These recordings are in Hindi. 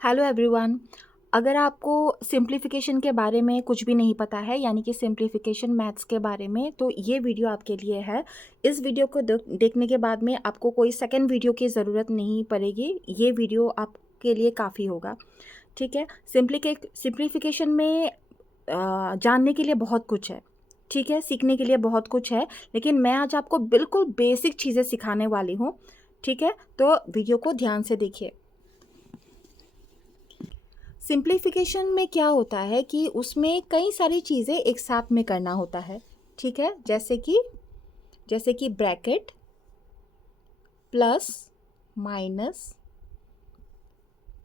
Hello everyone. अगर आपको सिंप्लीफिकेशन के बारे में कुछ भी नहीं पता है, यानी कि सिंप्लीफिकेशन मैथ्स के बारे में, तो ये वीडियो आपके लिए है। इस वीडियो को देखने के बाद में आपको कोई सेकंड वीडियो की ज़रूरत नहीं पड़ेगी। ये वीडियो आपके लिए काफ़ी होगा। ठीक है। सिंप्लीफिकेशन में जानने के लिए बहुत कुछ है। ठीक है, सीखने के लिए बहुत कुछ है, लेकिन मैं आज आपको बिल्कुल बेसिक चीज़ें सिखाने वाली हूँ। ठीक है, तो वीडियो को ध्यान से देखिए। सिंप्लीफिकेशन में क्या होता है कि उसमें कई सारी चीज़ें एक साथ में करना होता है। ठीक है, जैसे कि bracket, plus, minus,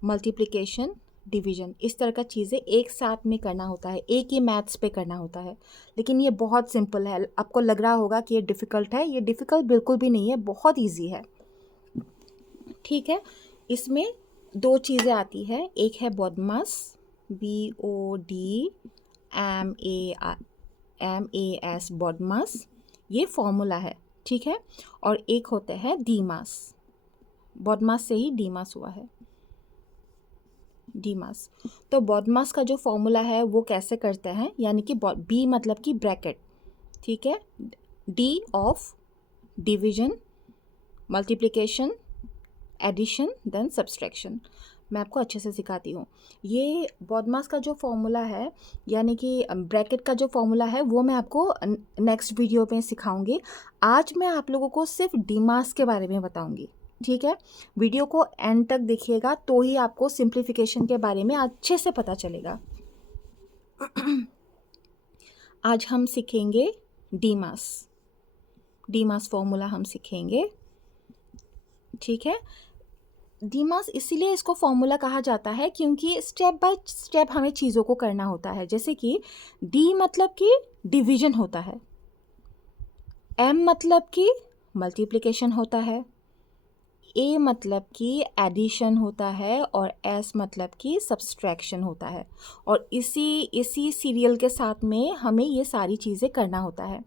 multiplication, division, इस तरह का चीज़ें एक साथ में करना होता है, एक ही मैथ्स पे करना होता है। लेकिन ये बहुत सिंपल है। आपको लग रहा होगा कि ये डिफ़िकल्ट है। ये डिफ़िकल्ट बिल्कुल भी नहीं है, बहुत ईजी है। ठीक है, इसमें दो चीज़ें आती है। एक है बॉडमास, BODMAS, बॉडमास, ये फॉर्मूला है। ठीक है, और एक होता है डीमास। बॉडमास से ही डीमास हुआ है, डीमास। तो बॉडमास का जो फॉर्मूला है वो कैसे करते हैं, यानी कि बी मतलब कि ब्रैकेट, ठीक है, D of division, multiplication, addition, then subtraction. मैं आपको अच्छे से सिखाती हूँ। ये बॉडमास का जो फॉर्मूला है, यानी कि ब्रैकेट का जो फॉर्मूला है, वो मैं आपको नेक्स्ट वीडियो में सिखाऊंगी। आज मैं आप लोगों को सिर्फ डीमास के बारे में बताऊंगी। ठीक है, वीडियो को एंड तक देखिएगा तो ही आपको सिंप्लीफिकेशन के बारे में अच्छे से पता चलेगा। आज हम सीखेंगे डीमास। डीमास फॉर्मूला हम सीखेंगे। ठीक है, डीमास इसीलिए इसको फॉर्मूला कहा जाता है क्योंकि स्टेप बाय स्टेप हमें चीज़ों को करना होता है। जैसे कि डी मतलब कि डिवीजन होता है, एम मतलब कि मल्टीप्लिकेशन होता है, ए मतलब कि एडिशन होता है, और एस मतलब कि सब्सट्रैक्शन होता है। और इसी सीरियल के साथ में हमें ये सारी चीज़ें करना होता है।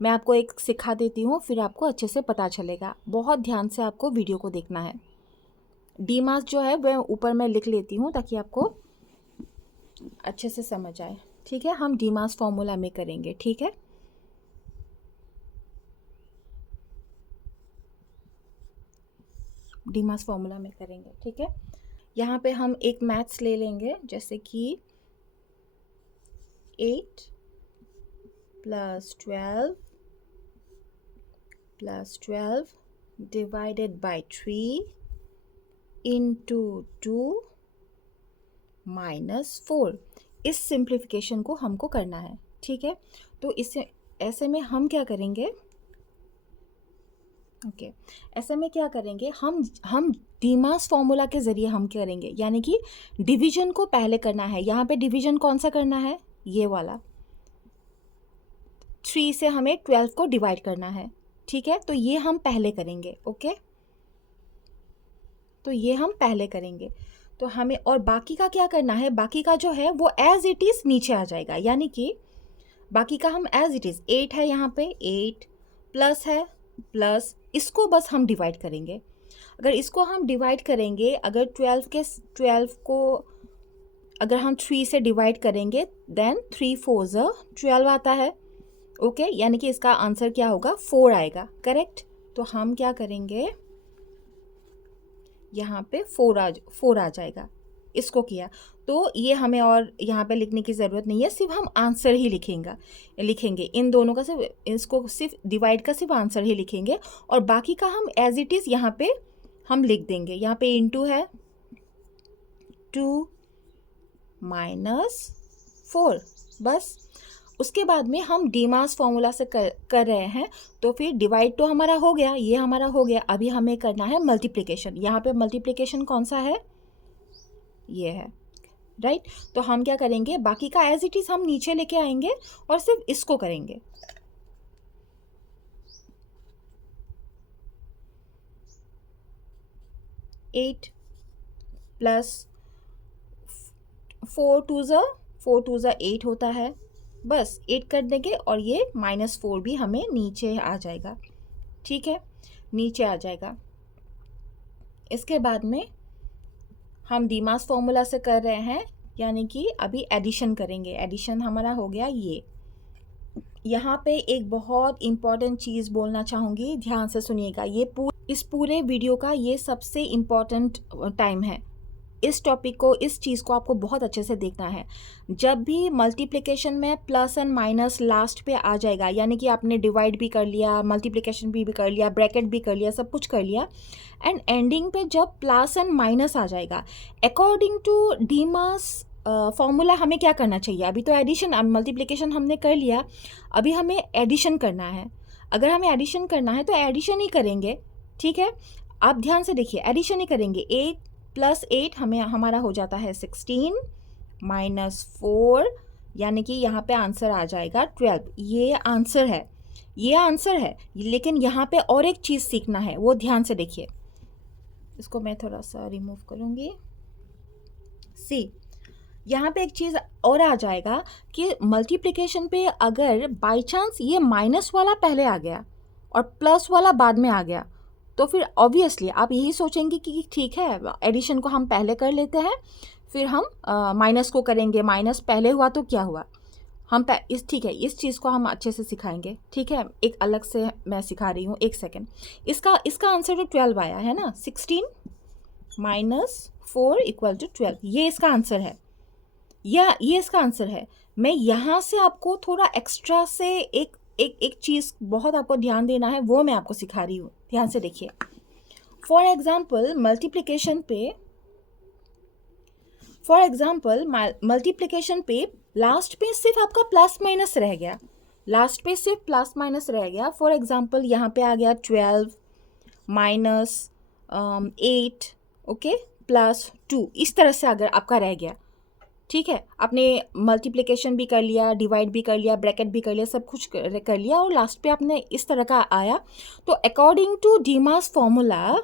मैं आपको एक सिखा देती हूँ, फिर आपको अच्छे से पता चलेगा। बहुत ध्यान से आपको वीडियो को देखना है। डीमास जो है वह ऊपर मैं लिख लेती हूँ ताकि आपको अच्छे से समझ आए। ठीक है, हम डीमास फॉर्मूला में करेंगे। ठीक है, डीमास फॉर्मूला में करेंगे। ठीक है, यहाँ पे हम एक मैथ्स ले लेंगे, जैसे कि 8 + 12 डिवाइडेड बाई 3 इंटू 2 -4। इस सिंप्लीफिकेशन को हमको करना है। ठीक है, तो इससे ऐसे में हम क्या करेंगे, ऐसे में क्या करेंगे, हम डीमास फॉर्मूला के ज़रिए हम करेंगे, यानी कि डिवीजन को पहले करना है। यहाँ पे डिवीजन कौन सा करना है, ये वाला। 3 से हमें 12 को डिवाइड करना है। ठीक है, तो ये हम पहले करेंगे। ओके, तो ये हम पहले करेंगे। तो हमें और बाकी का क्या करना है, बाकी का जो है वो एज इट इज़ नीचे आ जाएगा, यानी कि बाकी का हम एज इट इज़ 8 है, यहाँ पे 8 प्लस है, प्लस इसको बस हम डिवाइड करेंगे। अगर इसको हम डिवाइड करेंगे, अगर 12 को अगर हम 3 से डिवाइड करेंगे, देन 3 4 12 आता है। ओके, यानी कि इसका आंसर क्या होगा, 4 आएगा। करेक्ट। तो हम क्या करेंगे, यहाँ पे 4 आ जाएगा। इसको किया तो ये हमें और यहाँ पे लिखने की ज़रूरत नहीं है, सिर्फ हम आंसर ही लिखेंगे। इन दोनों का सिर्फ, इसको सिर्फ डिवाइड का सिर्फ आंसर ही लिखेंगे, और बाकी का हम एज इट इज़ यहाँ पे हम लिख देंगे। यहाँ पे इंटू है 2 -4, बस। उसके बाद में हम डीमास फॉर्मूला से कर रहे हैं, तो फिर डिवाइड तो हमारा हो गया, ये हमारा हो गया। अभी हमें करना है मल्टीप्लिकेशन। यहाँ पे मल्टीप्लिकेशन कौन सा है, ये है, राइट। तो हम क्या करेंगे, बाकी का एज इट इज़ हम नीचे लेके आएंगे और सिर्फ इसको करेंगे। एट प्लस 4 2 8 होता है, बस 8 कर देंगे, और ये -4 भी हमें नीचे आ जाएगा। ठीक है, नीचे आ जाएगा। इसके बाद में हम डीमास फॉर्मूला से कर रहे हैं, यानी कि अभी एडिशन करेंगे। एडिशन हमारा हो गया ये। यहाँ पे एक बहुत इम्पॉर्टेंट चीज़ बोलना चाहूँगी, ध्यान से सुनिएगा। इस पूरे वीडियो का ये सबसे इम्पॉर्टेंट टाइम है। इस टॉपिक को, इस चीज़ को आपको बहुत अच्छे से देखना है। जब भी मल्टीप्लिकेशन में प्लस एंड माइनस लास्ट पे आ जाएगा, यानी कि आपने डिवाइड भी कर लिया, मल्टीप्लिकेशन भी कर लिया, ब्रैकेट भी कर लिया, सब कुछ कर लिया, एंड एंडिंग पे जब प्लस एंड माइनस आ जाएगा, अकॉर्डिंग टू डीमास फॉर्मूला हमें क्या करना चाहिए? अभी तो एडिशन, मल्टीप्लिकेशन हमने कर लिया, अभी हमें एडिशन करना है। अगर हमें एडिशन करना है तो एडिशन ही करेंगे, ठीक है? आप ध्यान से देखिए, एडिशन ही करेंगे। 8 + 8 हमारा हो जाता है 16 -4, यानी कि यहाँ पे आंसर आ जाएगा 12। ये आंसर है, ये आंसर है। लेकिन यहाँ पे और एक चीज़ सीखना है, वो ध्यान से देखिए। इसको मैं थोड़ा सा रिमूव करूँगी। सी, यहाँ पे एक चीज़ और आ जाएगा कि मल्टीप्लिकेशन पे अगर बाई चांस ये माइनस वाला पहले आ गया और प्लस वाला बाद में आ गया, तो फिर ऑब्वियसली आप यही सोचेंगे कि ठीक है, एडिशन को हम पहले कर लेते हैं, फिर हम माइनस को करेंगे। माइनस पहले हुआ तो क्या हुआ, ठीक है, इस चीज़ को हम अच्छे से सिखाएंगे, ठीक है? एक अलग से मैं सिखा रही हूँ, एक सेकेंड। इसका आंसर तो 12 आया है ना, 16 - 4 = 12, ये इसका आंसर है। ये इसका आंसर है। मैं यहाँ से आपको थोड़ा एक्स्ट्रा से एक चीज़ बहुत आपको ध्यान देना है, वो मैं आपको सिखा रही हूँ। ध्यान से देखिए। फॉर एग्जाम्पल मल्टीप्लिकेशन पे लास्ट पे सिर्फ आपका प्लस माइनस रह गया, लास्ट पे सिर्फ प्लस माइनस रह गया। फॉर एग्जाम्पल यहाँ पे आ गया 12 - 8, ओके, +2, इस तरह से अगर आपका रह गया, ठीक है, आपने मल्टीप्लिकेशन भी कर लिया, डिवाइड भी कर लिया, ब्रैकेट भी कर लिया, सब कुछ कर लिया, और लास्ट पे आपने इस तरह का आया, तो अकॉर्डिंग टू डीमास फॉर्मूला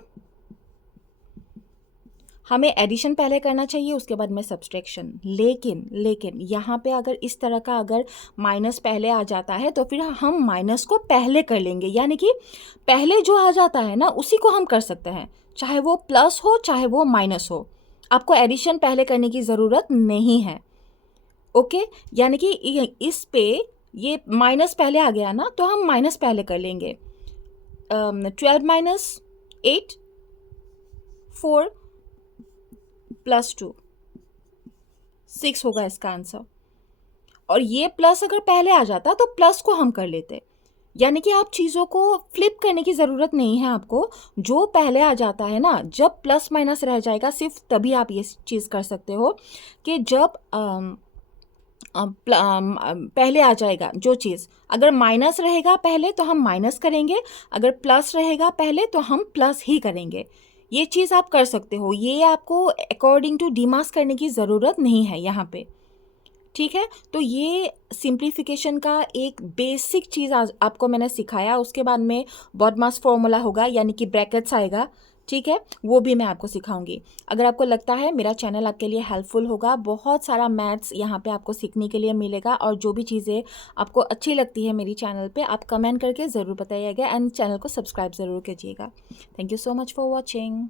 हमें एडिशन पहले करना चाहिए, उसके बाद में सब्सट्रैक्शन। लेकिन यहाँ पे अगर इस तरह का अगर माइनस पहले आ जाता है, तो फिर हम माइनस को पहले कर लेंगे, यानी कि पहले जो आ जाता है ना, उसी को हम कर सकते हैं, चाहे वो प्लस हो चाहे वो माइनस हो। आपको एडिशन पहले करने की ज़रूरत नहीं है, ओके? यानी कि इस पे ये माइनस पहले आ गया ना, तो हम माइनस पहले कर लेंगे। 12 - 8, 4 + 2, 6 होगा इसका आंसर। और ये प्लस अगर पहले आ जाता तो प्लस को हम कर लेते, यानी कि आप चीज़ों को फ्लिप करने की ज़रूरत नहीं है आपको। जो पहले आ जाता है ना, जब प्लस माइनस रह जाएगा, सिर्फ तभी आप ये चीज़ कर सकते हो कि जब पहले आ जाएगा जो चीज़, अगर माइनस रहेगा पहले तो हम माइनस करेंगे, अगर प्लस रहेगा पहले तो हम प्लस ही करेंगे। ये चीज़ आप कर सकते हो, ये आपको अकॉर्डिंग टू डीमास करने की ज़रूरत नहीं है यहाँ पे, ठीक है? तो ये सिंप्लीफिकेशन का एक बेसिक चीज़ आज आपको मैंने सिखाया। उसके बाद में बॉडमास फॉर्मूला होगा, यानी कि ब्रैकेट्स आएगा, ठीक है? वो भी मैं आपको सिखाऊंगी। अगर आपको लगता है मेरा चैनल आपके लिए हेल्पफुल होगा, बहुत सारा मैथ्स यहाँ पे आपको सीखने के लिए मिलेगा, और जो भी चीज़ें आपको अच्छी लगती है मेरी चैनल पे, आप कमेंट करके ज़रूर बताइएगा, एंड चैनल को सब्सक्राइब ज़रूर कीजिएगा। Thank you so much for watching.